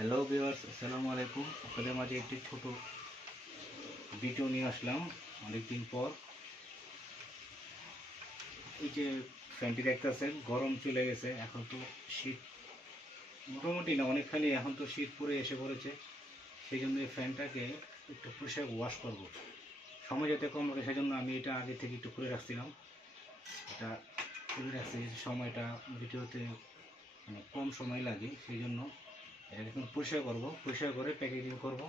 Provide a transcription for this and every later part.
Hello viewers, আসসালামু আলাইকুম। আপনাদের মাঝে একটি ছোট ভিডিও নিয়ে আসলাম অনেকদিন পর। এই যে ফ্যানটি দেখতেছেন, গরম চলে গেছে, এখন তো শীত মোটামুটি না, অনেকখানি এখন তো শীত পরে এসে পড়েছে। সেই জন্য এই ফ্যানটাকে একটু পরিষ্কার ওয়াশ করব, সময় যাতে কম লাগে সেজন্য আমি এটা আগে থেকে একটু খুলে রাখছিলাম। এটা খুলে রাখছি, সময়টা ভিডিওতে মানে কম সময় লাগে, সেই জন্য এটাকে এখন পরিষ্কার করব। পরিষ্কার করে প্যাকেজিং করব।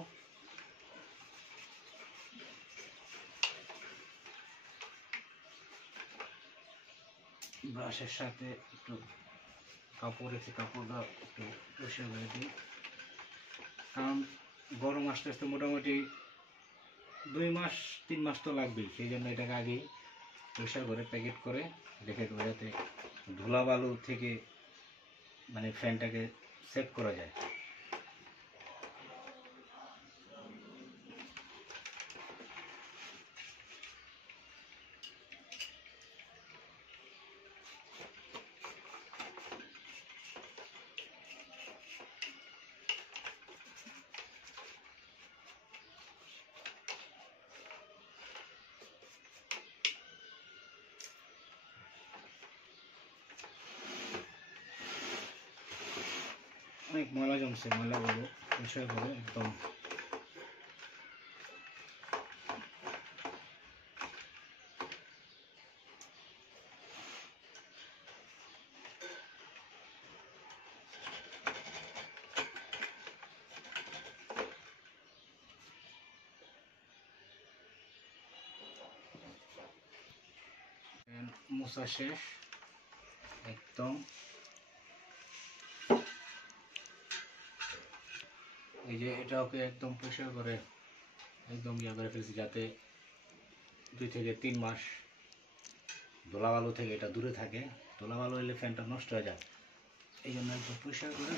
ব্রাশের সাথে একটু কাপড় রেখে কাপড়টা একটু পরিষ্কার করে দিই, কারণ গরম আস্তে আস্তে মোটামুটি 2 মাস 3 মাস তো লাগবেই। সেই জন্য এটাকে আগেই পরিষ্কার করে প্যাকেট করে রেখে দেবো, যাতে ধুলাবালু থেকে মানে ফ্যানটাকে সেভ করা যায়। অনেক ময়লা জমছে, ময়লাগুলো পরিষ্কার করে একদম মোছা শেষ একদম। এই যে এটা ওকে একদম পরিষ্কার করে একদম ইয়া করে ফেলছি, যাতে 2 থেকে 3 মাস ধুলাবালু থেকে এটা দূরে থাকে। ধুলাবালু এলে ফ্যানটা নষ্ট হয়ে যায়, এই জন্য একদম পরিষ্কার করে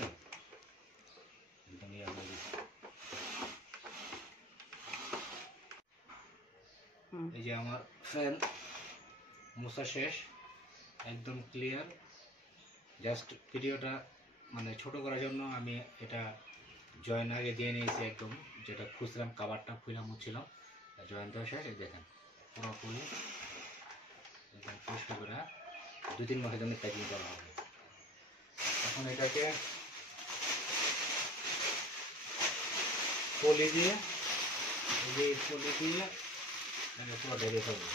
একদম ইয়া করে দিচ্ছি। এই যে আমার ফ্যান মোছা শেষ, একদম ক্লিয়ার। জাস্ট ভিডিওটা মানে ছোট করার জন্য আমি এটা জয়েন আগে দিয়ে নিয়েছি, একদম যেটা খুঁজছিলাম কাভারটা খুলে মুছছিলাম, জয়েন দেওয়া শেষ। এই দেখেন পুরোপুরি একদম পরিষ্কার করে 2-3 মাসের জন্য প্যাকিং করা হবে। এখন এটাকে পলি দিয়ে পুরো ঢেকে থাকবে।